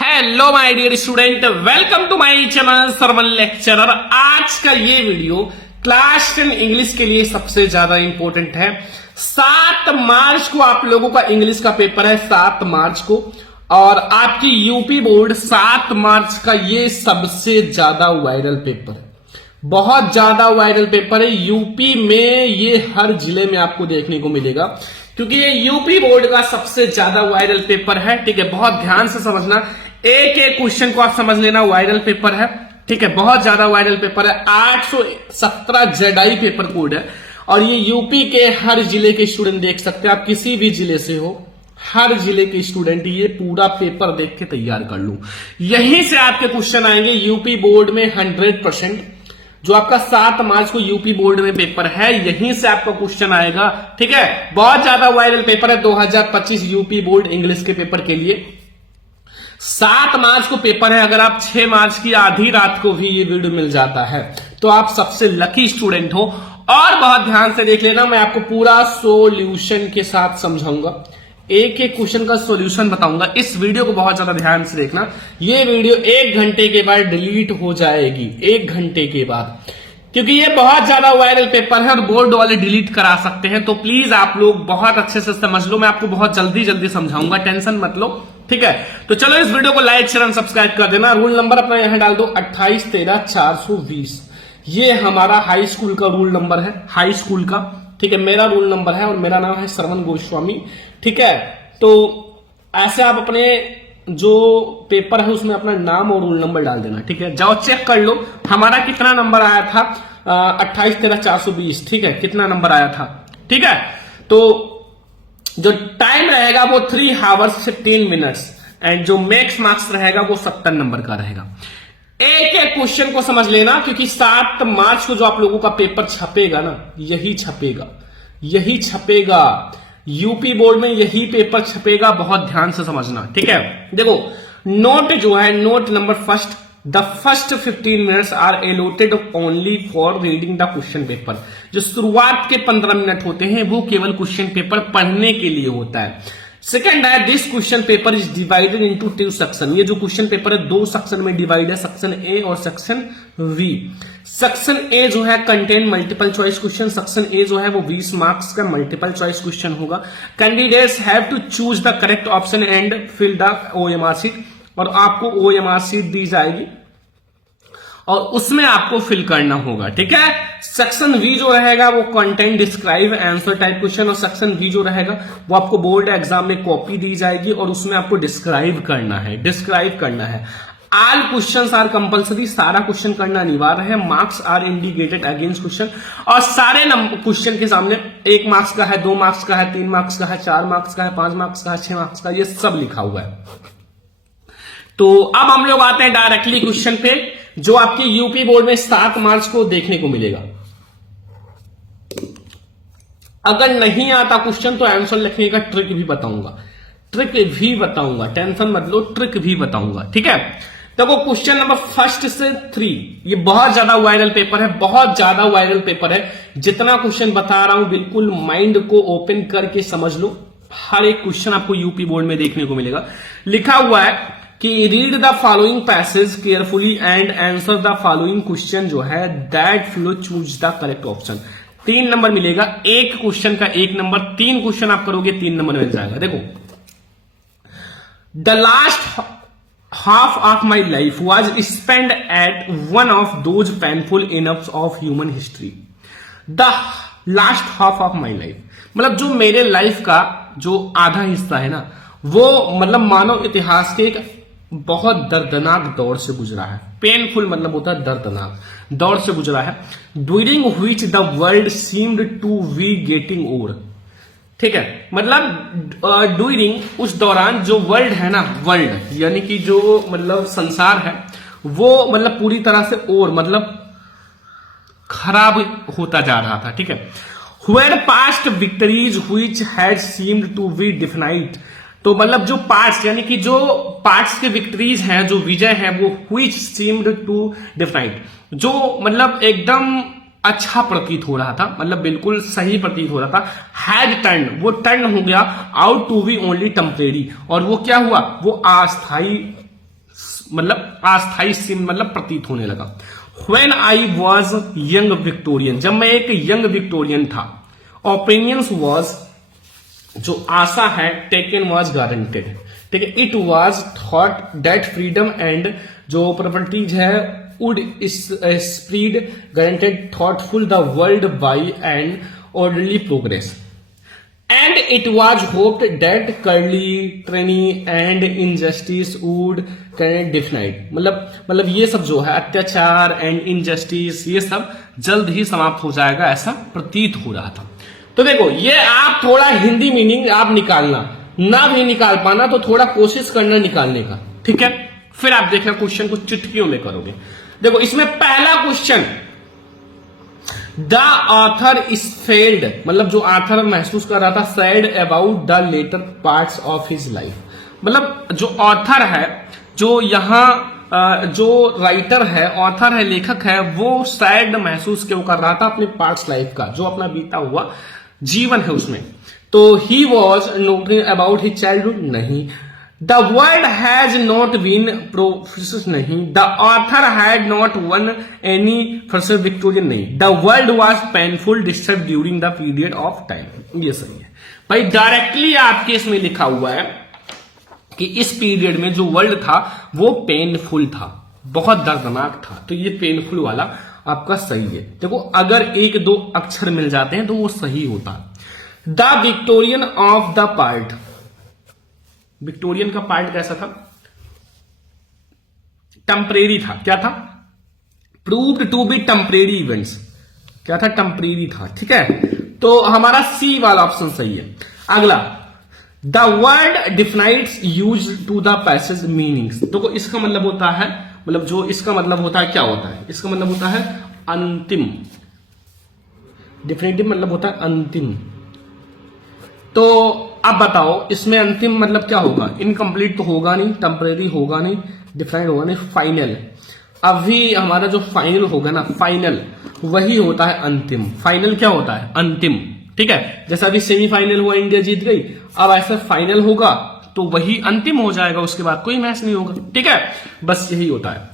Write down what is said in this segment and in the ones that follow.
Hello my dear student, welcome to my channel Sarvan lecturer. आज का ये वीडियो क्लास 10 इंग्लिश के लिए सबसे ज्यादा इंपॉर्टेंट है। 7 मार्च को आप लोगों का इंग्लिश का पेपर है, 7 मार्च को, और आपकी यूपी बोर्ड 7 मार्च का ये सबसे ज्यादा वायरल पेपर है, बहुत ज्यादा वायरल पेपर है। यूपी में ये हर जिले में आपको देखने को मिलेगा, क्योंकि ये यूपी बोर्ड का सबसे ज्यादा वायरल पेपर है। ठीक है, बहुत ध्यान से समझना, एक एक क्वेश्चन को आप समझ लेना, वायरल पेपर है। ठीक है, बहुत ज्यादा वायरल पेपर है। 817 जेडआई पेपर कोड है, और ये यूपी के हर जिले के स्टूडेंट देख सकते हैं। आप किसी भी जिले से हो, हर जिले के स्टूडेंट ये पूरा पेपर देख के तैयार कर लूं। यहीं से आपके क्वेश्चन आएंगे यूपी बोर्ड में 100%। जो आपका 7 मार्च को यूपी बोर्ड में पेपर है, यहीं से आपका क्वेश्चन आएगा। ठीक है, बहुत ज्यादा वायरल पेपर है 2025 यूपी बोर्ड इंग्लिश के पेपर के लिए। 7 मार्च को पेपर है। अगर आप 6 मार्च की आधी रात को भी ये वीडियो मिल जाता है तो आप सबसे लकी स्टूडेंट हो। और बहुत ध्यान से देख लेना, मैं आपको पूरा सोल्यूशन के साथ समझाऊंगा, एक एक क्वेश्चन का सॉल्यूशन बताऊंगा। इस वीडियो को बहुत ज्यादा ध्यान से देखना। ये वीडियो 1 घंटे के बाद डिलीट हो जाएगी, 1 घंटे के बाद, क्योंकि ये बहुत ज्यादा वायरल पेपर है और बोर्ड वाले डिलीट करा सकते हैं। तो प्लीज आप लोग बहुत अच्छे से समझ लो, मैं आपको बहुत जल्दी समझाऊंगा, टेंशन मत लो। ठीक है, तो चलो इस वीडियो को लाइक शेयर एंड सब्सक्राइब कर देना। रूल नंबर अपना यहां डाल दो 2813-420। ये हमारा हाई स्कूल का रूल नंबर है, हाई स्कूल का। ठीक है, मेरा रूल नंबर है और मेरा नाम है श्रवण गोस्वामी। ठीक है, तो ऐसे आप अपने जो पेपर है उसमें अपना नाम और रूल नंबर डाल देना। ठीक है, जाओ चेक कर लो हमारा कितना नंबर आया था। 2813-420। ठीक है, कितना नंबर आया था। ठीक है, तो जो टाइम रहेगा वो 3 आवर्स 15 मिनट्स, एंड जो मैक्स मार्क्स रहेगा वो 70 नंबर का रहेगा। एक एक क्वेश्चन को समझ लेना, क्योंकि 7 मार्च को जो आप लोगों का पेपर छपेगा ना, यही छपेगा यूपी बोर्ड में, यही पेपर छपेगा। बहुत ध्यान से समझना। ठीक है, देखो नोट जो है, note number first, the first 15 minutes are allotted only for reading the question paper. जो शुरुआत के 15 मिनट होते हैं वो केवल क्वेश्चन पेपर पढ़ने के लिए होता है। सेकंड है, this question paper is divided into 2 section. ये जो क्वेश्चन पेपर है 2 सेक्शन में डिवाइड है, सेक्शन ए और सेक्शन वी। सेक्शन ए जो है contain multiple choice question, section A जो है वो 20 मार्क्स का मल्टीपल चॉइस क्वेश्चन होगा। Candidates have to choose the correct option and fill the OMR sheet, और आपको ओएमआर शीट दी जाएगी और उसमें आपको फिल करना होगा। ठीक है, सेक्शन वी जो रहेगा वो content describe answer type question, और सेक्शन वी जो रहेगा वो आपको बोर्ड एग्जाम में कॉपी दी जाएगी और उसमें आपको डिस्क्राइब करना है। ऑल क्वेश्चंस आर कंपलसरी, सारा क्वेश्चन करना अनिवार्य है। Marks are indicated against question, और सारे क्वेश्चन के सामने 1 मार्क्स का है, 2 मार्क्स का है, 3 मार्क्स का है, 4 मार्क्स का है, 5 मार्क्स का है, 6 मार्क्स का, ये सब लिखा हुआ है। तो अब हम लोग आते हैं डायरेक्टली क्वेश्चन पे, जो आपके यूपी बोर्ड में 7 मार्च को देखने को मिलेगा। अगर नहीं आता क्वेश्चन तो आंसर लिखने का ट्रिक भी बताऊंगा, टेंशन मत लो, ट्रिक भी बताऊंगा। ठीक है, देखो क्वेश्चन नंबर फर्स्ट से 3, ये बहुत ज्यादा वायरल पेपर है, बहुत ज्यादा वायरल पेपर है। जितना क्वेश्चन बता रहा हूं बिल्कुल माइंड को ओपन करके समझ लो। हर एक क्वेश्चन आपको यूपी बोर्ड में देखने को मिलेगा। लिखा हुआ है कि read the following passage carefully and answer the following question जो है that flow choose the correct option. 3 number मिलेगा, एक क्वेश्चन का 1 नंबर, 3 क्वेश्चन आप करोगे 3 नंबर मिल जाएगा। देखो, the last half of my life was spent at one of those painful enough of human history. The last half of my life, मतलब जो मेरे लाइफ का जो आधा हिस्सा है ना, वो मतलब मानव इतिहास के एक बहुत दर्दनाक दौर से गुजरा है। पेनफुल मतलब होता है दर्दनाक दौर से गुजरा है। During which the world seemed to be getting over. ठीक है, मतलब ड्यूरिंग, उस दौरान जो वर्ल्ड है ना, वर्ल्ड यानी कि जो मतलब संसार है वो मतलब पूरी तरह से और मतलब खराब होता जा रहा था। ठीक है, where past victories which had seemed to be defined. तो मतलब जो पार्ट्स यानी कि जो पार्ट्स के विक्टरीज हैं, जो विजय है, वो व्हिच सीम्ड टू डिफाइंड, जो मतलब एकदम अच्छा प्रतीत हो रहा था, मतलब बिल्कुल सही प्रतीत हो रहा था। हैड टर्न, वो टर्न हो गया out to be only temporary, और वो क्या हुआ, वो अस्थाई मतलब अस्थाई सिम मतलब प्रतीत होने लगा। When I was young Victorian, जब मैं एक यंग विक्टोरियन था, ओपिनियंस वॉज, जो आशा है, टेकन वॉज गारंटेड, ठीक है, it was thought that freedom and जो प्रॉपर्टीज है would spread guaranteed thoughtful the world by and orderly progress and it was hoped that curly trainee and injustice would can defied, मतलब ये सब जो है अत्याचार एंड इनजस्टिस ये सब जल्द ही समाप्त हो जाएगा, ऐसा प्रतीत हो रहा था। तो देखो ये आप थोड़ा हिंदी मीनिंग आप निकालना, ना भी निकाल पाना तो थोड़ा कोशिश करना निकालने का, ठीक है। फिर आप देखना क्वेश्चन को चुटकियों में करोगे। देखो इसमें पहला question, the author is failed, मतलब जो ऑथर महसूस कर रहा था, sad about the later parts of his life, मतलब जो ऑथर है, जो यहां जो राइटर है, ऑथर है, लेखक है, वो सैड महसूस क्यों कर रहा था अपने पार्ट्स लाइफ का, जो अपना बीता हुआ जीवन है उसमें। तो he was noting about his childhood, नहीं। The world has not been profess, नहीं। The author had not one any first Victorian, नहीं। The world was painful disturb during the period of time, ये सही है भाई। डायरेक्टली आपके इसमें लिखा हुआ है कि इस पीरियड में जो वर्ल्ड था वो पेनफुल था, बहुत दर्दनाक था, तो ये पेनफुल वाला आपका सही है। देखो अगर एक दो अक्षर मिल जाते हैं तो वो सही होता है। The Victorian of the part, Victorian का पार्ट कैसा था, टेम्परेरी था, क्या था, proved to be temporary events, क्या था, टेम्परेरी था, ठीक है। तो हमारा सी वाला ऑप्शन सही है। अगला, the word defines use to the passage meanings, तो इसका मतलब होता है, मतलब जो इसका मतलब होता है, क्या होता है, इसका मतलब होता है अंतिम, डिफिनेटिव मतलब होता है अंतिम। तो अब बताओ इसमें अंतिम मतलब क्या होगा, इनकम्प्लीट तो होगा नहीं, टेम्परेरी होगा नहीं, डिफाइंड होगा नहीं, फाइनल। अभी हमारा जो फाइनल होगा ना, फाइनल वही होता है अंतिम। फाइनल क्या होता है, अंतिम, ठीक है। जैसा अभी सेमीफाइनल हुआ, इंडिया जीत गई, अब ऐसा फाइनल होगा तो वही अंतिम हो जाएगा, उसके बाद कोई मैच नहीं होगा, ठीक है। बस यही होता है।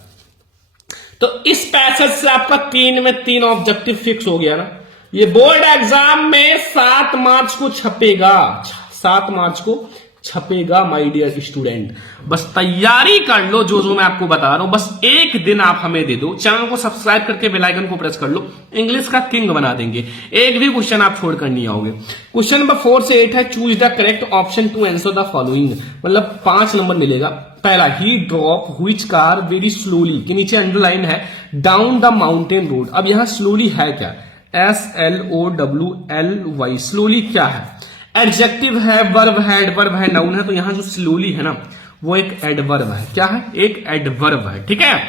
तो इस पैसेज से आपका 3 में 3 ऑब्जेक्टिव फिक्स हो गया ना। ये बोर्ड एग्जाम में 7 मार्च को छपेगा, 7 मार्च को छपेगा माय डियर स्टूडेंट। बस तैयारी कर लो, जो जो मैं आपको बता रहा हूं, बस एक दिन आप हमें दे दो, चैनल को सब्सक्राइब करके बेल आइकन को प्रेस कर लो, इंग्लिश का किंग बना देंगे, एक भी क्वेश्चन आप छोड़कर नहीं आओगे। क्वेश्चन नंबर 4 से 8 है, choose the correct option to answer the following, मतलब 5 नंबर मिलेगा। पहला, he drop which car very slowly, के नीचे अंडरलाइन है, डाउन द माउंटेन रोड। अब यहां स्लोली है क्या, SLOWLY, स्लोली क्या है, एडजेक्टिव है, वर्ब है, एडवर्ब है, नाउन है। तो यहां जो स्लोली है ना वो एक एडवर्ब है, क्या है, एक एडवर्ब है, ठीक है।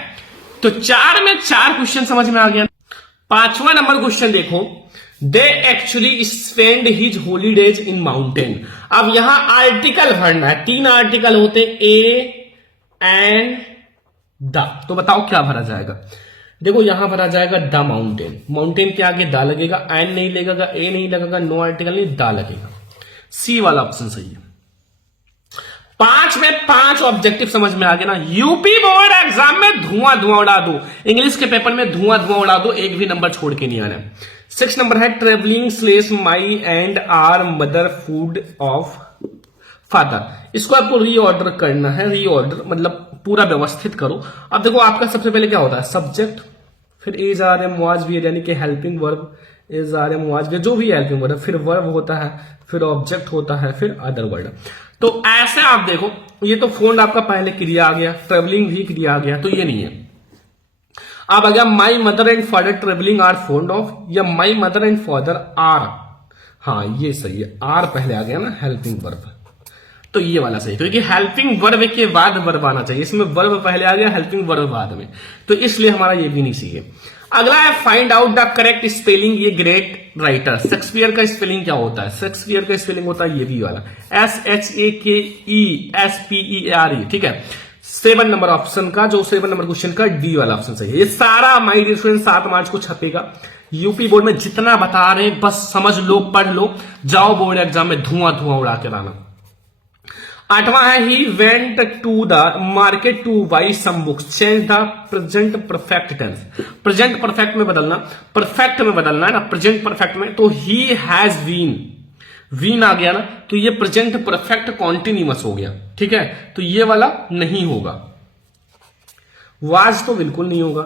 तो 4 में 4 क्वेश्चन समझ में आ गया। 5वां नंबर क्वेश्चन देखो, they actually spend his holidays in mountain. अब यहां आर्टिकल भरना है, 3 आर्टिकल होते, ए एंड द। तो बताओ क्या भरा जाएगा। देखो यहां भरा जाएगा द माउंटेन, माउंटेन के आगे दा लगेगा, एन नहीं लगेगा, ए नहीं लगेगा, नो आर्टिकल नहीं, दा लगेगा। सी वाला ऑप्शन सही है। 5 में 5 ऑब्जेक्टिव समझ में आ गया ना। यूपी बोर्ड एग्जाम में धुआं धुआं उड़ा दो, इंग्लिश के पेपर में धुआं धुआं उड़ा दो, एक भी नंबर छोड़ के नहीं आना। 6 नंबर है, travelling slice my and are mother food of father. इसको आपको रीऑर्डर करना है, रीऑर्डर मतलब पूरा व्यवस्थित करो। अब देखो आपका सबसे पहले क्या होता है, सब्जेक्ट, फिर इज आर एम वाज भी, यानी कि helping verb, is are am was भी, जो भी हेल्पिंग वर्ब, फिर वर्ब होता है, फिर ऑब्जेक्ट होता है, फिर अदर वर्ड। तो ऐसे आप देखो, ये तो फोन आपका पहले क्रिया आ गया, ट्रेवलिंग भी क्रिया आ गया, तो ये नहीं है। अब आ गया my mother and father travelling are fond of, या my mother and father are, हाँ ये सही है, आर पहले आ गया ना हेल्पिंग वर्ब, तो ये वाला सही, क्योंकि हेल्पिंग वर्ब के बाद वर्ब आना चाहिए, इसमें वर्ब पहले आ गया, हेल्पिंग वर्ब बाद में, तो इसलिए हमारा ये भी नहीं सही है। अगला है find out the correct spelling, ये ग्रेट राइटर। शेक्सपियर का स्पेलिंग क्या होता है, शेक्सपियर का स्पेलिंग होता है ये भी वाला, SHAKESPERE, ठीक है। 7 नंबर ऑप्शन का, जो 7 नंबर क्वेश्चन का डी वाला ऑप्शन सही है। ये सारा माय डियर स्टूडेंट 7 मार्च को छपेगा। यूपी बोर्ड में जितना बता रहे हैं बस समझ लो, पढ़ लो, जाओ बोर्ड एग्जाम में धुआं धुआं उड़ा के लाना। 8वां है he went to the market to buy some books, change the present perfect tense. Present perfect में बदलना, परफेक्ट में बदलना है ना, प्रेजेंट परफेक्ट में। तो ही हैज बीन आ गया ना, तो ये प्रेजेंट परफेक्ट कॉन्टिन्यूअस हो गया, ठीक है, तो ये वाला नहीं होगा। वाज तो बिल्कुल नहीं होगा,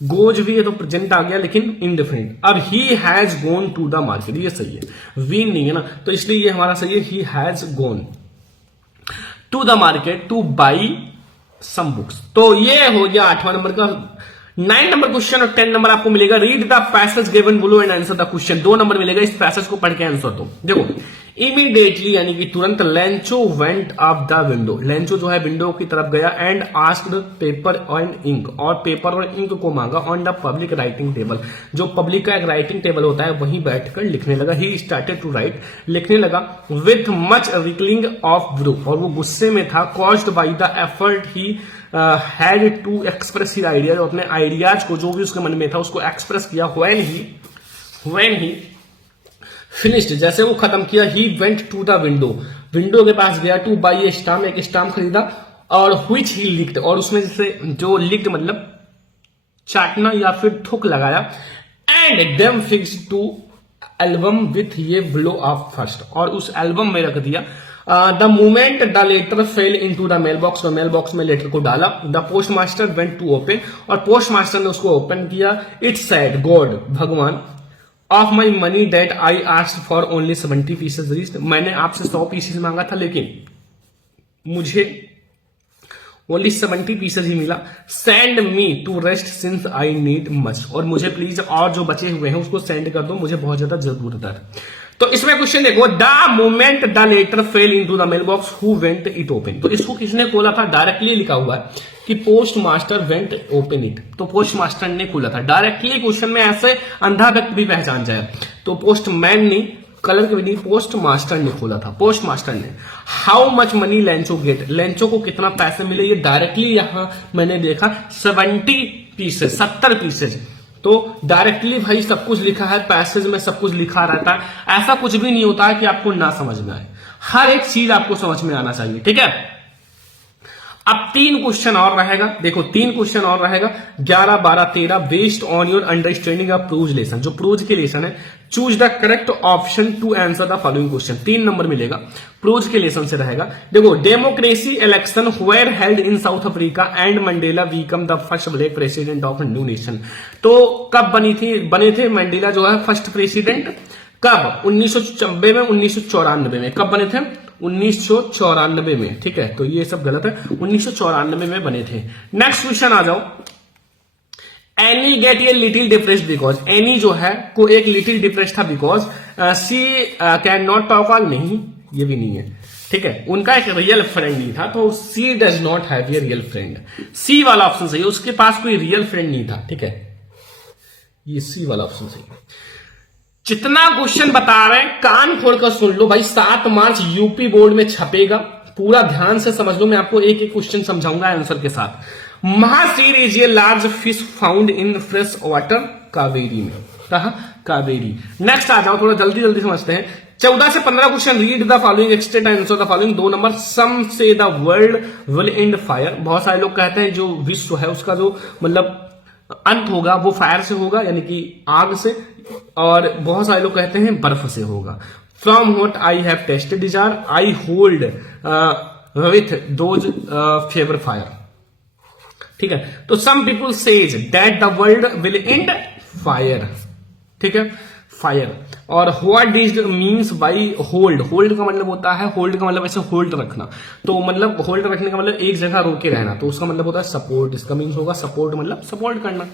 गोज भी है तो प्रेजेंट आ गया लेकिन इनडिफिनिट। अब he has gone to the market, ये सही है, वीन नहीं है ना, तो इसलिए ये हमारा सही है, he has gone to the market to buy some books. तो ये हो गया 8वां नंबर का। 9 नंबर क्वेश्चन और 10 नंबर आपको मिलेगा read the passage given below and answer the question. 2 number मिलेगा, इस पैसेज को पढ़ के आंसर दो। देखो, इमीडिएटली यानी कि तुरंत, Lencho went up the window, Lencho जो है विंडो की तरफ गया, and asked paper and ink, और पेपर और इंक को मांगा, on the public writing table, जो पब्लिक का एक राइटिंग टेबल होता है वहीं बैठकर लिखने लगा। ही स्टार्टेड टू राइट, लिखने लगा, with much wrinkling of brow, और वो गुस्से में था, caused by the effort he had to express his ideas, अपने आइडियाज को जो भी उसके मन में था उसको एक्सप्रेस किया। व्हेन ही फिनिश्ड, जैसे वो खत्म किया, he went to the window, window के पास गया, टू बाई ए स्टाम्प, एक स्टाम्प खरीदा, और व्हिच ही लिक्ड, और उसमें जैसे जो लिक्ड मतलब चाटना या फिर थुक लगाया, and them fix to album with ये ब्लो ऑफ फर्स्ट, और उस एल्बम में रख दिया। The moment the letter fell into the mail box, और मेल बॉक्स में लेटर को डाला। The post master went to open, और पोस्ट मास्टर ने उसको ओपन किया। इट्स सैड गॉड, भगवान, of my money that I asked for only 70 pieces reached, मैंने आपसे 100 पीसेज मांगा था लेकिन मुझे ओनली 70 पीसेज ही मिला। Send me to rest since I need much, और मुझे प्लीज और जो बचे हुए हैं उसको सेंड कर दो, मुझे बहुत ज्यादा जरूरत है। तो इसमें क्वेश्चन देखो, the moment the letter fell into the mail box who went it open, तो इसको किसने खोला था, डायरेक्टली लिखा हुआ है कि post master went open it, तो पोस्ट मास्टर ने खोला था। डायरेक्टली क्वेश्चन में ऐसे अंधा व्यक्ति भी पहचान जाए, तो पोस्ट मैन ने, कलर के नहीं, पोस्ट मास्टर ने खोला था, पोस्ट मास्टर ने। How much money Lencho get, Lencho को कितना पैसे मिले, ये डायरेक्टली यहां मैंने देखा 70 पीसेज, 70 पीसेज, तो डायरेक्टली भाई सब कुछ लिखा है, पैसेज में सब कुछ लिखा रहता है, ऐसा कुछ भी नहीं होता है कि आपको ना समझ में आए, हर एक चीज आपको समझ में आना चाहिए, ठीक है। अब 3 क्वेश्चन और रहेगा, देखो 3 क्वेश्चन और रहेगा, 11, 12, 13, based on your understanding of prose lesson, जो प्रूज के लेसन है, choose the correct option to answer the following question. 3 number मिलेगा, प्रूज के लेसन से रहेगा। देखो, democracy election were held in South Africa and Mandela become the first black president of new nation, तो कब बने थे मंडेला जो है फर्स्ट प्रेसिडेंट, कब, 1990 में, 1994 में, कब बने थे, 1994 में, ठीक है, तो ये सब गलत है, 1994 में बने थे। नेक्स्ट क्वेश्चन आ जाओ, Annie get a little depressed because, Annie जो है को एक लिटिल डिप्रेस्ड था because she can not talk all, नहीं ये भी नहीं है, ठीक है, उनका एक रियल फ्रेंड नहीं था, तो she does not have a real friend, C वाला ऑप्शन सही है, उसके पास कोई रियल फ्रेंड नहीं था, ठीक है, ये सी वाला ऑप्शन सही है। जितना क्वेश्चन बता रहे हैं कान खोलकर सुन लो भाई, 7 मार्च यूपी बोर्ड में छपेगा, पूरा ध्यान से समझ लो, मैं आपको एक एक क्वेश्चन समझाऊंगा आंसर के साथ। Mahseer is a large fish found in fresh water, Kaveri में, कहा, कावेरी। नेक्स्ट आ जाओ, थोड़ा जल्दी जल्दी समझते हैं। 14 से 15 question, read the following extend answer the following. 2 number, some say the world will end fire, बहुत सारे लोग कहते हैं जो विश्व है उसका जो मतलब अंत होगा वो फायर से होगा, यानी कि आग से, और बहुत सारे लोग कहते हैं बर्फ से होगा। From what I have tested desire, I hold with those favour fire, ठीक है, तो some people says that the world will end fire, ठीक है, फायर। और what is means by hold, hold का मतलब होता है, होल्ड का मतलब ऐसे होल्ड रखना, तो मतलब होल्ड रखने का मतलब एक जगह रोके रहना, तो उसका मतलब होता है सपोर्ट, इसका मीन्स होगा सपोर्ट, मतलब सपोर्ट करना।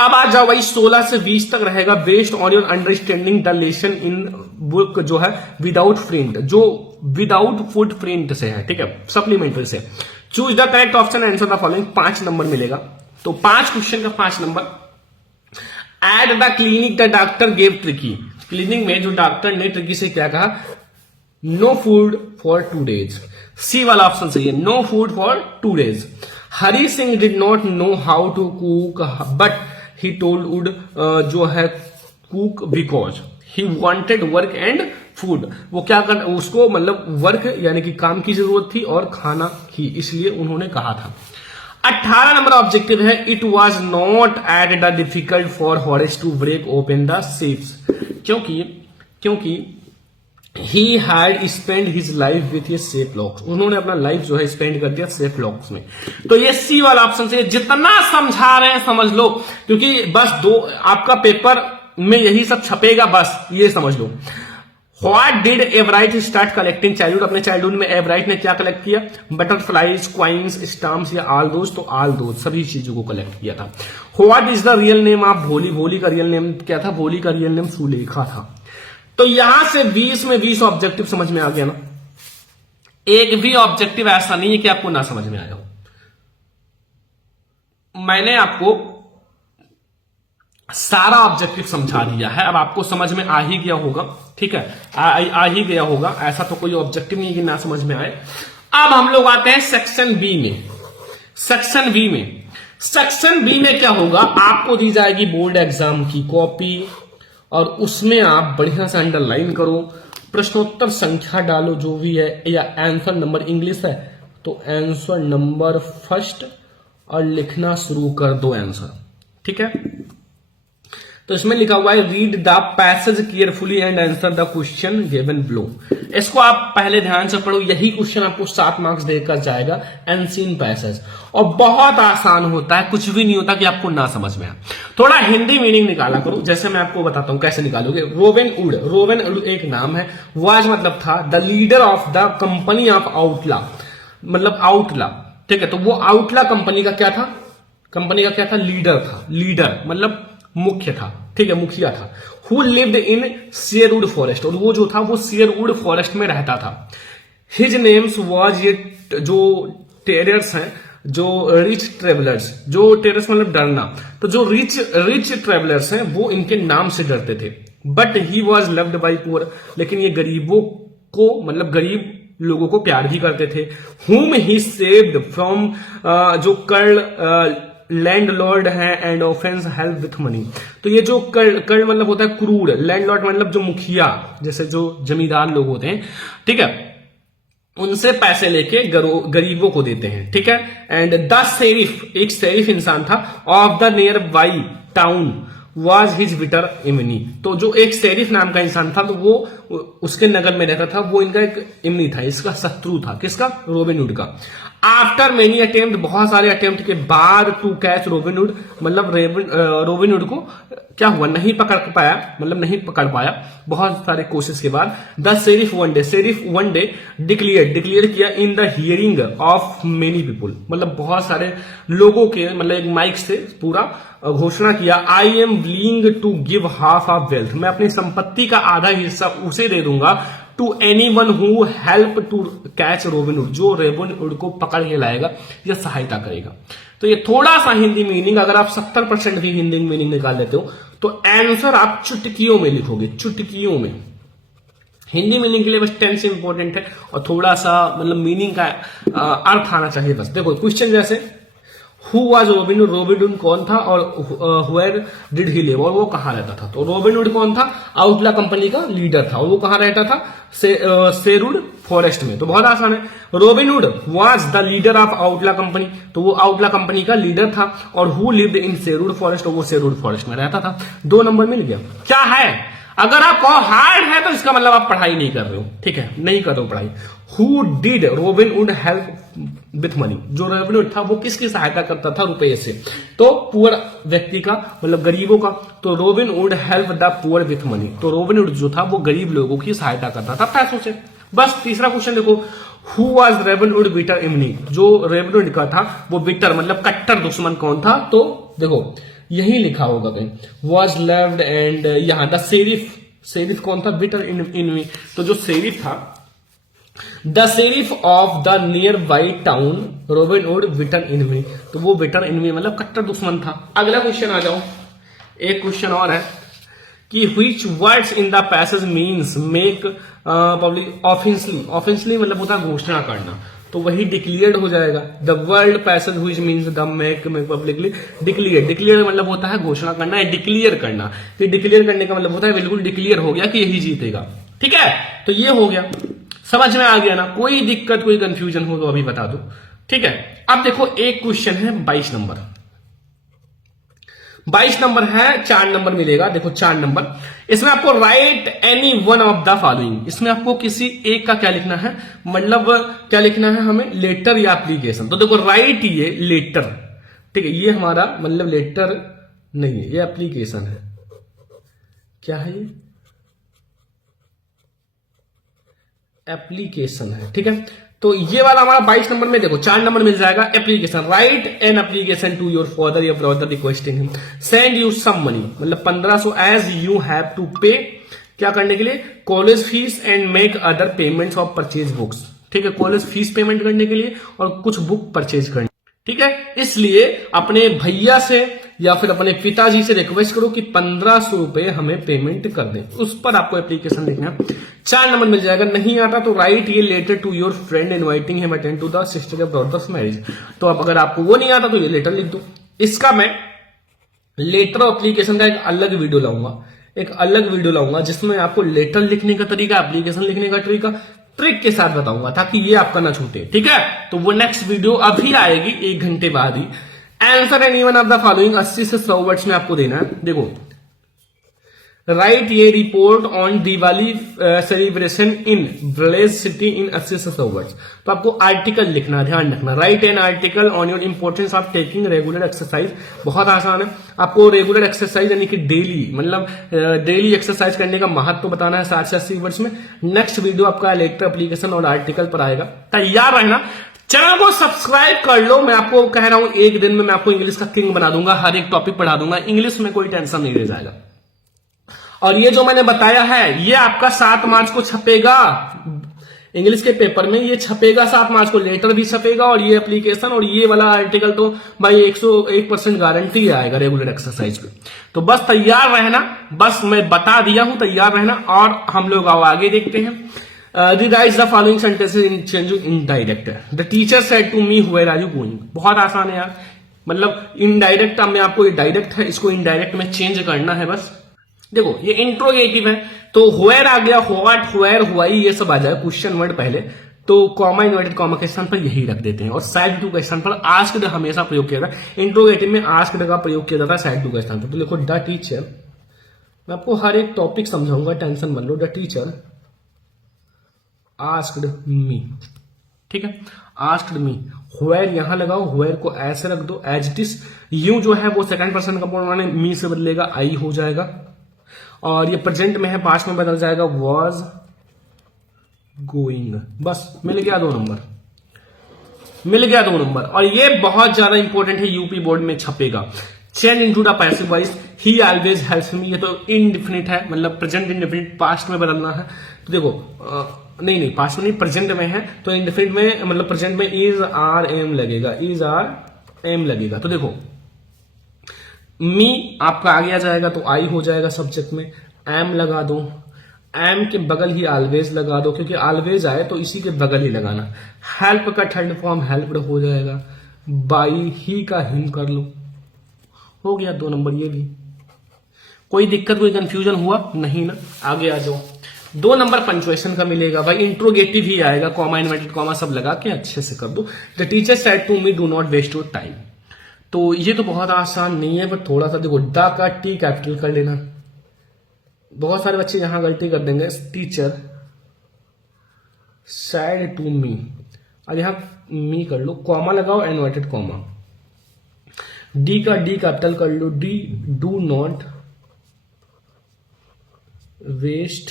अब आ जाओ भाई, 16 से 20 तक रहेगा, based on your understanding the lesson in book, जो है विदाउट प्रिंट, जो विदाउट फुट प्रिंट से है, ठीक है, सप्लीमेंट्री से। Choose the correct option, answer the following, 5 number मिलेगा, तो 5 क्वेश्चन का 5 number. At the clinic the doctor gave tricky, clinic में जो डॉक्टर ने ट्रिकी से क्या कहा, नो फूड फॉर 2 days, सी वाला ऑप्शन सही है, no food for 2 days। Hari Singh did not know how to cook but he told would, जो है cook because he wanted work and food, वो क्या कर, उसको मतलब वर्क यानी कि काम की जरूरत थी और खाना ही, इसलिए उन्होंने कहा था। 18 नंबर ऑब्जेक्टिव है, it was not at the difficult for Horace to break open the safes, क्योंकि he had spend his life with ये सेफ लॉक्स, उन्होंने अपना लाइफ जो है स्पेंड कर दिया सेफ लॉक्स में। तो ये सी वाला ऑप्शन से जितना समझा रहे हैं समझ लो, क्योंकि बस दो आपका पेपर में यही सब छपेगा, बस ये समझ लो। What did Ebright start collecting childhood, अपने चाइल्डहुड में एवराइट ने क्या कलेक्ट किया, बटरफ्लाइज, क्वाइंस, स्टाम्प्स या आल दोज, तो आल दोज सभी चीजों को कलेक्ट किया था। What is the real name of भोली, भोली का रियल नेम क्या था, भोली का रियल नेम सुलेखा था। तो यहां से 20 में 20 ऑब्जेक्टिव समझ में आ गया ना, एक भी ऑब्जेक्टिव ऐसा नहीं है कि आपको ना समझ में आया हो। मैंने आपको सारा ऑब्जेक्टिव समझा दिया है, अब आपको समझ में आ ही गया होगा, ठीक है, आ ही गया होगा, ऐसा तो कोई ऑब्जेक्टिव नहीं है कि ना समझ में आए। अब हम लोग आते हैं सेक्शन बी में। सेक्शन बी में क्या होगा, आपको दी जाएगी बोर्ड एग्जाम की कॉपी और उसमें आप बढ़िया से अंडरलाइन करो, प्रश्नोत्तर संख्या डालो जो भी है, या आंसर नंबर, इंग्लिश है तो आंसर नंबर फर्स्ट और लिखना शुरू कर दो आंसर, ठीक है। तो इसमें लिखा हुआ है read the passage carefully and answer the question given below. इसको आप पहले ध्यान से पढ़ो, यही क्वेश्चन आपको 7 मार्क्स देकर जाएगा, एनसीन पैसेज, और बहुत आसान होता है, कुछ भी नहीं होता कि आपको ना समझ में आए। थोड़ा हिंदी मीनिंग निकाला करो, जैसे मैं आपको बताता हूं कैसे निकालोगे। रोबिन हुड एक नाम है, वाज मतलब था, the leader of the company of outlaw, मतलब आउटला, ठीक है। तो वो आउटला कंपनी का क्या था, लीडर था, लीडर मतलब मुख्य था, ठीक है, मुखिया था। हु लिव्ड इन शेयरवुड फॉरेस्ट, और वो जो था वो शेयरवुड फॉरेस्ट में रहता था। हिज नेम्स वाज, ये जो टेरर्स हैं, जो रिच ट्रेवलर्स, जो टेरर्स मतलब डरना, तो जो रिच ट्रेवलर्स हैं वो इनके नाम से डरते थे। But he was loved by poor, लेकिन ये गरीबों को मतलब गरीब लोगों को प्यार भी करते थे। हुम ही सेव्ड फ्रॉम, जो कर्ल लैंडलॉर्ड है, and offence help with money, तो ये जो कर्ल मतलब होता है क्रूर, लैंडलॉर्ड मतलब जो मुखिया, जैसे जो जमींदार लोग होते हैं, ठीक है, उनसे पैसे लेके गरीबों को देते हैं, ठीक है। एंड द शेरिफ, एक शेरिफ इंसान था, of the nearby town was his bitter enemy, तो जो एक शेरिफ नाम का इंसान था, तो वो उसके नगर में रहता था, वो इनका एक इमनी था, इसका शत्रु था, किसका, रॉबिन हुड का। आफ्टर मेनी अटेम्प्ट, बहुत सारे अटेम्प्ट के बाद, टू कैच रॉबिन हुड, मतलब रॉबिन हुड को क्या हुआ, नहीं पकड़ पाया, मतलब नहीं पकड़ पाया, बहुत सारे कोशिश के बाद। The sheriff one day declare किया in the hearing of many people, मतलब बहुत सारे लोगों के, मतलब एक माइक से पूरा घोषणा किया, I am willing to give half of wealth, मैं अपनी संपत्ति का आधा हिस्सा उसे दे दूंगा, to anyone who help to catch Robin Hood, जो रॉबिन हुड को पकड़ के लाएगा या सहायता करेगा। तो ये थोड़ा सा हिंदी मीनिंग, अगर आप 70% भी हिंदी मीनिंग निकाल लेते हो तो आंसर आप चुटकियों में लिखोगे, चुटकियों में। हिंदी मीनिंग के लिए बस टेंस इंपॉर्टेंट है और थोड़ा सा मतलब मीनिंग का अर्थ आना चाहिए बस। देखो क्वेश्चन जैसे who was robin hood, robin hood कौन था और व्हेयर डिड ही लिव, और वो कहां रहता था। तो रॉबिन हुड कौन था, आउटला कंपनी का लीडर था, और वो कहां रहता था, शेरवुड फॉरेस्ट में। तो बहुत आसान है, Robin Hood was the leader of outlaw company, तो वो आउटला कंपनी का लीडर था, और who lived in Sherwood Forest, और वो शेरवुड फॉरेस्ट में रहता था। 2 नंबर मिल गया। क्या है, अगर आप हार्ड है तो इसका मतलब आप पढ़ाई नहीं कर रहे हो, ठीक है, नहीं कर रहे हो पढ़ाई। Who did robin hood help with money, जो रॉबिन हुड था वो किसकी सहायता करता था, रुपए से, तो पुअर व्यक्ति का मतलब गरीबों का। तो robin hood help the poor with money, तो रॉबिन हुड जो था वो गरीब लोगों की सहायता करता था पैसों से। बस तीसरा क्वेश्चन देखो, who was robin hood bitter enemy, जो रॉबिन हुड का था वो बिटर मतलब कट्टर दुश्मन कौन था, तो देखो यही लिखा होगा कहीं, वॉज लव्ड एंड यहां द शेरिफ कौन था, बिटर एनिमी, तो जो शेरिफ था, the sheriff of the nearby town robin hood bitter enemy, तो वो बिटर एनिमी मतलब कट्टर दुश्मन था। अगला क्वेश्चन आ जाओ, एक क्वेश्चन और है कि which words in the passage means make public ऑफेंसली मतलब होता है घोषणा करना, तो वही डिक्लेयर्ड हो जाएगा। The world passage which means the make publicly declare मतलब होता है घोषणा करना या डिक्लेयर करना। तो डिक्लेयर करने का मतलब होता है बिल्कुल डिक्लेयर हो गया कि यही जीतेगा। ठीक है, तो ये हो गया, समझ में आ गया ना? कोई दिक्कत कोई कंफ्यूजन हो तो अभी बता दो। ठीक है, अब देखो एक क्वेश्चन है 22 नंबर। 22 नंबर है, 4 नंबर मिलेगा। देखो 4 नंबर, इसमें आपको right any one of the following, इसमें आपको किसी एक का क्या लिखना है, मतलब क्या लिखना है हमें, लेटर या एप्लीकेशन। तो देखो राइट ये लेटर, ठीक है, ये हमारा मतलब लेटर नहीं है, ये एप्लीकेशन है। क्या है ये? एप्लीकेशन है। ठीक है, तो ये वाला हमारा 22 नंबर में देखो 4 नंबर मिल जाएगा, application. Write an application to your father या brother requesting him send you some money, मतलब 1500 एज यू हैव टू पे, क्या करने के लिए, college fees and make other payments of purchase books. ठीक है, कॉलेज फीस पेमेंट करने के लिए और कुछ बुक परचेज करने। ठीक है, इसलिए अपने भैया से या फिर अपने पिताजी से रिक्वेस्ट करो कि 1500 रुपए हमें पेमेंट कर दें, उस पर आपको एप्लीकेशन लिखना है। 4 नंबर मिल जाएगा। नहीं आता तो राइट ये letter to your friend inviting him attend to the sister या ब्रदर्स मैरिज। तो अब अगर आपको वो नहीं आता तो ये लेटर लिख दो। इसका मैं लेटर और एप्लीकेशन का एक अलग वीडियो लाऊंगा, जिसमें आपको लेटर लिखने का तरीका, एप्लीकेशन लिखने का तरीका ट्रिक के साथ बताऊंगा, ताकि ये आपका ना छूटे। ठीक है, तो वो नेक्स्ट वीडियो अभी आएगी 1 घंटे बाद ही। Answer any one of the following 80 से 100 वर्ड्स में आपको देना है। देखो राइट ये report on Diwali celebration in village city in 80 से 100 वर्ड्स। तो आपको आर्टिकल लिखना, ध्यान रखना। Right an article on your importance of taking regular exercise. बहुत आसान है, आपको रेगुलर एक्सरसाइज यानी कि डेली, मतलब डेली एक्सरसाइज करने का महत्व बताना है 60 से 80 वर्ड्स में। नेक्स्ट वीडियो आपका लेटर, एप्लीकेशन और आर्टिकल पर आएगा, तैयार रहना। चैनल को सब्सक्राइब कर लो। मैं आपको कह रहा हूं 1 दिन में मैं आपको इंग्लिश का किंग बना दूंगा, हर एक टॉपिक पढ़ा दूंगा, इंग्लिश में कोई टेंशन नहीं रह जाएगा। और ये जो मैंने बताया है ये आपका 7 मार्च को छपेगा इंग्लिश के पेपर में, ये छपेगा 7 मार्च को, लेटर भी छपेगा और ये एप्लीकेशन और ये वाला आर्टिकल तो भाई 101% गारंटी आएगा रेगुलर एक्सरसाइज पे। तो बस तैयार रहना, बस मैं बता दिया हूं, तैयार रहना। और हम लोग आगे देखते हैं। Revise the following sentences in change indirect. The teacher said to me where are you going. बहुत आसान है यार, मतलब इनडायरेक्ट में आपको, ये डायरेक्ट है, इसको इनडायरेक्ट में चेंज करना है बस। देखो ये इंट्रोगेटिव है, तो व्हेयर आ गया, व्हाट, व्हेयर, व्हाई, ये सब आ जाएगा क्वेश्चन वर्ड पहले, तो कॉमा इन्वर्टेड कॉमा के स्थान पर यही रख देते हैं। और साइड टू के स्थान पर आस्क्ड हमेशा प्रयोग किया जाता है। इंट्रोगेटिव में आस्क्ड का प्रयोग किया जाता है साइड टू के स्थान पर। तो देखो द टीचर, मैं आपको हर एक टॉपिक समझाऊंगा, टेंशन मत लो। द टीचर आस्क्ड मी, ठीक है, आस्क्ड मी। व्हेयर यहां लगाओ, व्हेयर को ऐसे रख दो एज इट इज। यू जो है वो सेकंड पर्सन का प्रोनाउन, मी से बदलेगा, आई हो जाएगा। और ये प्रेजेंट में है, पास्ट में बदल जाएगा, वॉज गोइंग। बस मिल गया 2 नंबर, मिल गया 2 नंबर। और ये बहुत ज्यादा इंपॉर्टेंट है, यूपी बोर्ड में छपेगा। Change into the passive voice, he always helps me, ये तो इनडिफिनिट है, मतलब प्रेजेंट इंडिफिनिट पास्ट में बदलना है। तो देखो नहीं पास्ट में नहीं, प्रेजेंट में है, तो इंडिफिनिट में मतलब प्रेजेंट में इज आर एम लगेगा, इज आर एम लगेगा। तो देखो मी आपका आगे आ जाएगा, तो आई हो जाएगा सब्जेक्ट में, एम लगा दो, एम के बगल ही ऑलवेज लगा दो, क्योंकि ऑलवेज आए तो इसी के बगल ही लगाना। हेल्प का थर्ड फॉर्म हेल्प्ड हो जाएगा, बाई ही का हिम कर लो, हो गया 2 नंबर। ये भी कोई दिक्कत, कोई कंफ्यूजन हुआ नहीं ना? आगे आ जाओ। 2 नंबर पंक्चुएशन का मिलेगा भाई, इंट्रोगेटिव ही आएगा, कॉमा इन्वर्टेड कॉमा सब लगा के अच्छे से कर दो। The teacher said to me do not waste your time. तो ये तो बहुत आसान नहीं है, पर थोड़ा सा देखो, द का टी कैपिटल कर लेना। बहुत सारे बच्चे यहां गलती कर देंगे, टीचर सेड टू मी, और यहां मी कर लो, कॉमा लगाओ, इन्वर्टेड कॉमा। डी का डी कैपिटल कर लो, D do not waste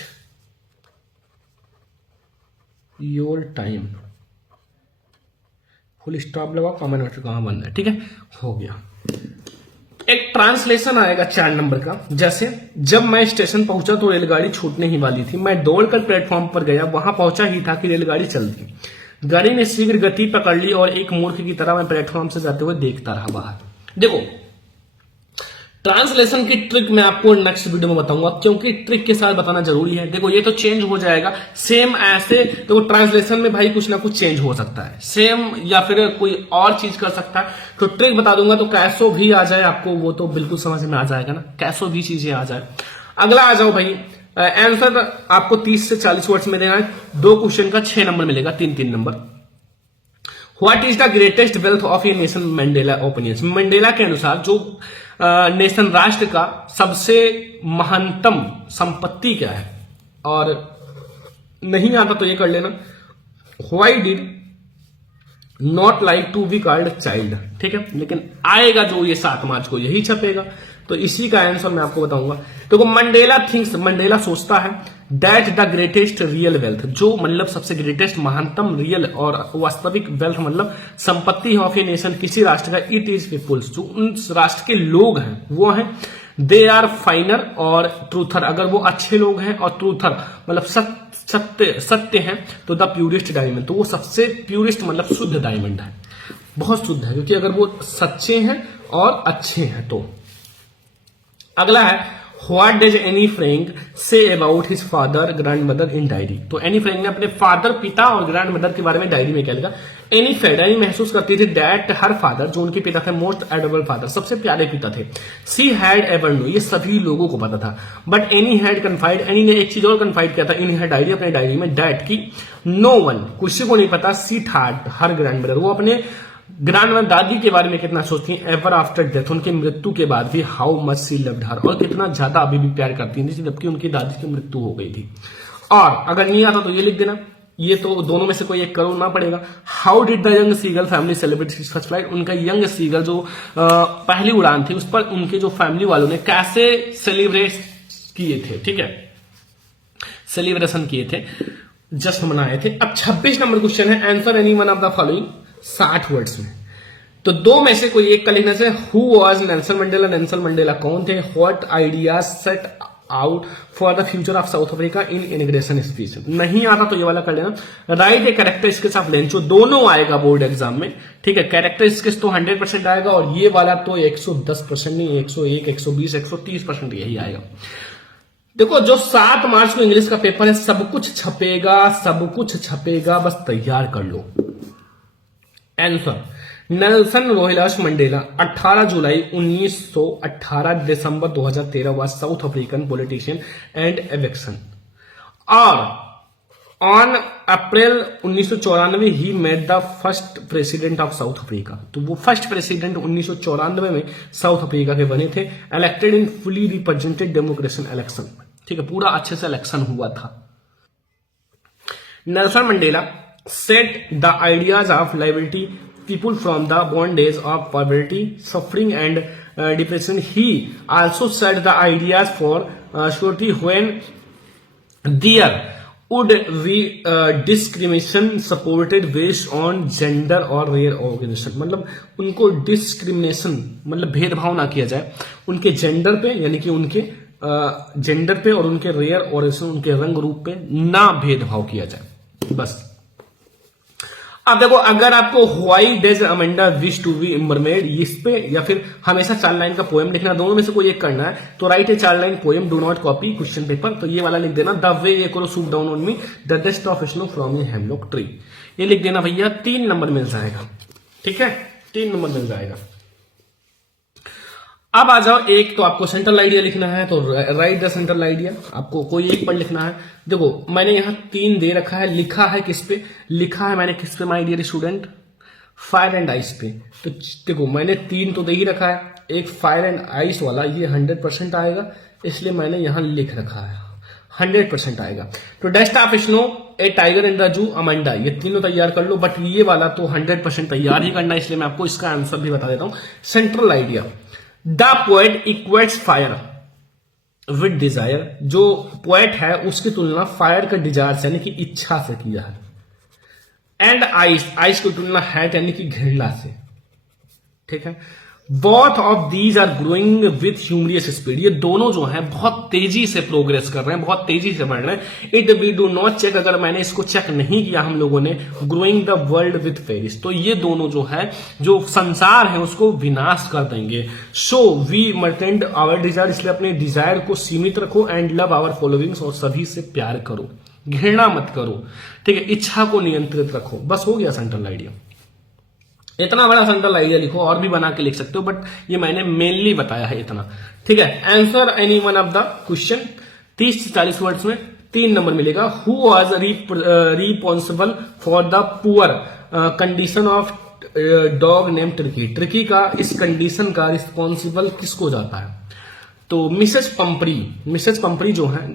your time, full stop लगाओ, कॉमा इन्वर्टेड कॉमा बंद है। ठीक है, हो गया। एक ट्रांसलेशन आएगा 4 नंबर का, जैसे जब मैं स्टेशन पहुंचा तो रेलगाड़ी छूटने ही वाली थी, मैं दौड़कर प्लेटफॉर्म पर गया, वहां पहुंचा ही था कि रेलगाड़ी चल दी। गाड़ी ने शीघ्र गति पकड़ ली और एक मूर्ख की तरह मैं प्लेटफॉर्म से जाते हुए देखता रहा बाहर। देखो ट्रांसलेशन की ट्रिक मैं आपको नेक्स्ट वीडियो में बताऊंगा, क्योंकि ट्रिक के साथ बताना जरूरी है। देखो ये तो चेंज हो जाएगा सेम ऐसे, तो ट्रांसलेशन में भाई कुछ ना कुछ चेंज हो सकता है, सेम या फिर कोई और चीज कर सकता है। तो ट्रिक बता दूंगा, तो कैसो भी आ जाए आपको, वो तो बिल्कुल समझ में आ जाएगा ना, कैसो भी चीजें आ जाए। अगला आ जाओ भाई, आंसर आपको 30 से 40 वर्ड्स में देना है। 2 क्वेश्चन का 6 नंबर मिलेगा, 3-3 number. What is the greatest wealth of a nation Mandela opinions. Mandela के अनुसार जो नेशन राष्ट्र का सबसे महानतम संपत्ति क्या है, और नहीं आता तो ये कर लेना, why did not like to be called child. ठीक है, लेकिन आएगा जो ये 7 मार्च को यही छपेगा, तो इसी का आंसर मैं आपको बताऊंगा। तो मंडेला थिंक्स, मंडेला सोचता है that the greatest real wealth, जो मतलब सबसे ग्रेटेस्ट महानतम रियल और वास्तविक वेल्थ मतलब संपत्ति ऑफ ए नेशन, किसी राष्ट्र का, इट इज पीपुल्स, जो उन राष्ट्र के लोग हैं वो हैं, दे आर फाइनर और ट्रूथर, अगर वो अच्छे लोग हैं, और ट्रूथर मतलब सत्य है, तो द प्यूरेस्ट डायमंड, तो वो सबसे प्यूरेस्ट मतलब शुद्ध डायमंड है, बहुत शुद्ध है, क्योंकि अगर वो सच्चे हैं और अच्छे हैं तो। अगला है what does Anne Frank say about his father grand mother in diary. तो एनी फ्रैंक ने अपने फादर, पिता और ग्रैंड मदर के बारे में डायरी में क्या लिखा। एनी फेड, एनी महसूस करती थी दैट हर फादर, जो उनके पिता थे, मोस्ट एडोरेबल फादर, सबसे प्यारे पिता थे। सी हैड एवर नो, ये सभी लोगों को पता था। But any had confide, any ने एक चीज और कन्फाइड किया था इन हर डायरी, अपने डायरी में, दैट की नो वन, किसी को नहीं पता, सी थॉट हर ग्रैंड मदर, वो अपने ग्रैंड मदर दादी के बारे में कितना सोचती हैं, एवर आफ्टर डेथ, उनकी मृत्यु के बाद भी, how much see loved her, और कितना ज्यादा अभी भी प्यार करती थी जबकि उनकी दादी की मृत्यु हो गई थी। और अगर नहीं आता तो ये लिख देना, ये तो दोनों में से कोई एक करना पड़ेगा। How did the young seagull family celebrate his first flight, उनका यंग सीगल जो पहली उड़ान थी उस पर उनके जो फैमिली वालों ने कैसे सेलिब्रेट किए थे। ठीक है, सेलिब्रेशन किए थे, जश्न मनाए थे। अब 26 नंबर क्वेश्चन है, answer any one of the following 60 words में। तो 2 में से कोई एक का लिखना है। Who was Nelson Mandela, Nelson Mandela कौन थे। What ideas set out for the future of South Africa in इनग्रेशन speech. नहीं आता तो ये वाला कर लेना। Right a character sketch of Lencho, दोनों आएगा बोर्ड एग्जाम में। ठीक है, कैरेक्टर स्केच तो 100% आएगा, और ये वाला तो 110% नहीं, 101, 120, 130% यही आएगा। देखो, जो 7 मार्च को इंग्लिश का पेपर है, सब कुछ छपेगा, सब कुछ छपेगा, बस तैयार कर लो। Answer, Nelson Rolihlahla Mandela 18 July 1918 December 2013 was South African politician and evection, और on April 1994 he made the first president of South Africa. तो वो फर्स्ट प्रेसिडेंट 1994 में साउथ अफ्रीका के बने थे। इलेक्टेड इन फुली रिप्रेजेंटेड डेमोक्रेसी इलेक्शन। ठीक है, पूरा अच्छे से इलेक्शन हुआ था। Nelson Mandela set the ideas of liberty people from the bondage of poverty, suffering and depression. He also set the ideas for surety when there would be discrimination supported based on gender or rare organization. मतलब उनको discrimination मतलब भेदभाव ना किया जाए उनके gender पे, यानी कि उनके जेंडर पे और उनके रेयर ऑर्गेनाइजेशन, उनके रंग रूप पे ना भेदभाव किया जाए, बस। अब देखो, अगर आपको why does Amanda wish to be mermaid, इस पे या फिर हमेशा 4 लाइन का पोएम लिखना, दोनों में से कोई एक करना है। तो right A 4 line poem, do not copy question paper. तो ये वाला लिख देना, द वे ये करो soup down on me the dust of snow from a hemlock tree. ये लिख देना भैया, 3 नंबर मिल जाएगा। ठीक है, 3 नंबर मिल जाएगा। अब आ जाओ, एक तो आपको सेंट्रल आइडिया लिखना है, तो राइट द सेंट्रल आइडिया, आपको कोई एक पर लिखना है। देखो, मैंने यहां 3 दे रखा है, लिखा है किस पे, लिखा है मैंने किस पे my dear student, fire and ice पे। तो देखो, मैंने 3 तो दे ही रखा है, एक फायर एंड आइस वाला ये 100% आएगा, इसलिए मैंने यहां लिख रखा है 100% आएगा। तो dust of snow, A tiger in the zoo, Amanda, ये तीनों तैयार कर लो, बट ये वाला तो 100% तैयार ही करना है, इसलिए मैं आपको इसका आंसर भी बता देता हूं। Central idea, the poet equates fire with desire, जो पोएट है उसकी तुलना फायर का डिजायर से यानी कि इच्छा से किया है। एंड आइस, आइस की तुलना है यानी कि घृणा से। ठीक है, both of these are growing with humorous speed, ये दोनों जो है बहुत तेजी से प्रोग्रेस कर रहे हैं, बहुत तेजी से बढ़ रहे हैं। It we do not check, अगर मैंने इसको चेक नहीं किया हम लोगों ने, growing the world with perish, तो ये दोनों जो है, जो संसार है उसको विनाश कर देंगे। So we maintain our desire, इसलिए अपने डिजायर को सीमित रखो। एंड लव आवर फॉलोइंग्स, और सभी से प्यार करो, घृणा मत करो। ठीक है, इच्छा को नियंत्रित रखो। बस हो गया सेंट्रल आइडिया। इतना बड़ा सेंट्रल आइडिया लिखो, और भी बना के लिख सकते हो, बट ये मैंने मेनली बताया है इतना। ठीक है, answer any one of the question. 30 से 40 वर्ड्स में 3 नंबर मिलेगा। Who was responsible for the poor condition of dog name tricky. Tricky का इस कंडीशन का रिस्पॉन्सिबल किसको जाता है? तो मिसेस पंपरी जो है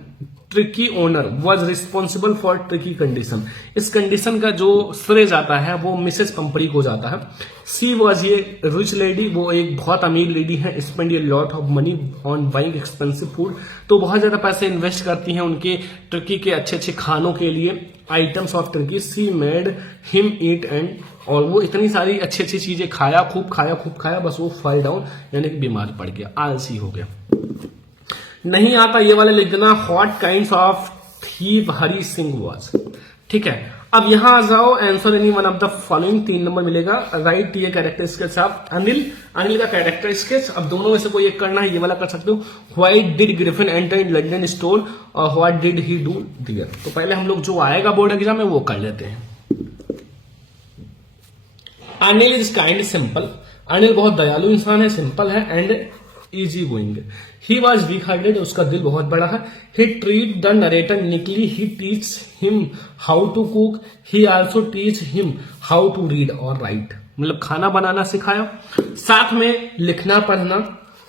tricky owner was responsible for tricky condition. इस कंडीशन का जो श्रेय जाता है वो मिसेस पंपरी को जाता है। सी वॉज ये रिच लेडी, वो एक बहुत अमीर लेडी है। Spend a lot of money on buying expensive food, तो बहुत ज्यादा पैसे इन्वेस्ट करती हैं उनके ट्रिकी के अच्छे अच्छे खानों के लिए। Items of tricky C made him eat and, और वो इतनी सारी अच्छी अच्छी चीजें खाया, खूब खाया, बस वो फॉल डाउन यानी कि बीमार पड़ गया, आलसी हो गया। नहीं आता ये वाले लिख देना, what kinds of thief Hari Singh was. ठीक है, अब यहां आ जाओ, answer any one of the following, 3 number मिलेगा। राइट ये कैरेक्टर स्केच ऑफ अनिल का कैरेक्टर स्केच। अब दोनों में से कोई एक करना है, ये वाला कर सकते हो। Why did Griffin enter in London store और what did he do there. तो पहले हम लोग जो आएगा बोर्ड एग्जाम में वो कर लेते हैं। Anil is kind simple, Anil बहुत दयालु इंसान है, सिंपल है and easy going. He was weak hearted, उसका दिल बहुत बड़ा है। ही treat the narrator nicely, he teach him how to cook, he also teach him how to read और राइट, मतलब खाना बनाना सिखाया, साथ में लिखना पढ़ना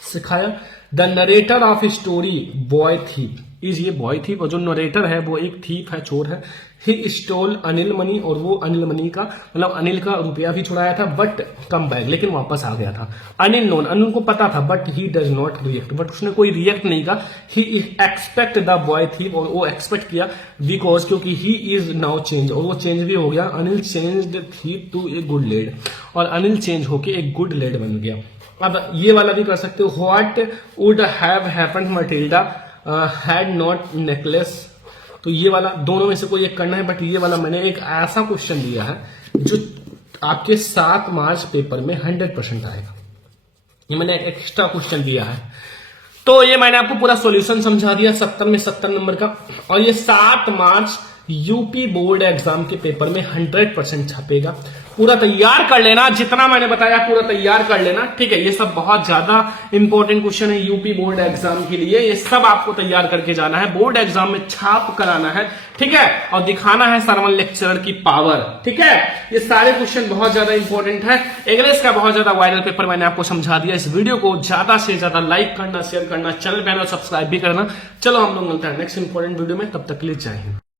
सिखाया। The narrator of story boy thief is, ये बॉय थीप, और जो नरेटर है वो एक थीप है, चोर है। ही स्टोल अनिल मनी, और वो अनिल मनी का मतलब अनिल का रुपया भी चुराया था, बट कम बैक, लेकिन वापस आ गया था। अनिल नोन, अनिल को पता था, but he does not react, but उसने कोई रिएक्ट नहीं कहा। ही एक्सपेक्ट द बॉय थीप, और वो एक्सपेक्ट किया बिकॉज क्योंकि ही इज नाउ चेंज, और वो चेंज भी हो गया। Anil change thief to a good lad, और अनिल चेंज होके एक गुड लेड बन गया। अब ये वाला भी कर सकते हो, what would have happened Matilda had not necklace. तो ये वाला दोनों में से कोई एक करना है, बट ये वाला मैंने एक ऐसा क्वेश्चन दिया है जो आपके 7 मार्च पेपर में 100% आएगा। ये मैंने एक्स्ट्रा क्वेश्चन दिया है, तो ये मैंने आपको पूरा सॉल्यूशन समझा दिया 70 में 70 नंबर का। और ये 7 मार्च यूपी बोर्ड एग्जाम के पेपर में 100% छपेगा। पूरा तैयार कर लेना, जितना मैंने बताया पूरा तैयार कर लेना। ठीक है, ये सब बहुत ज्यादा इंपॉर्टेंट क्वेश्चन है यूपी बोर्ड एग्जाम के लिए, ये सब आपको तैयार करके जाना है, बोर्ड एग्जाम में छाप कराना है। ठीक है, और दिखाना है सरवण लेक्चरर की पावर। ठीक है, ये सारे क्वेश्चन बहुत ज्यादा इंपॉर्टेंट है। इंग्लिश का बहुत ज्यादा वायरल पेपर मैंने आपको समझा दिया। इस वीडियो को ज्यादा से ज्यादा लाइक करना, शेयर करना, चैनल पे आना, सब्सक्राइब भी करना। चलो हम लोग मिलते हैं नेक्स्ट इंपॉर्टेंट वीडियो में, तब तक के लिए जय हिंद।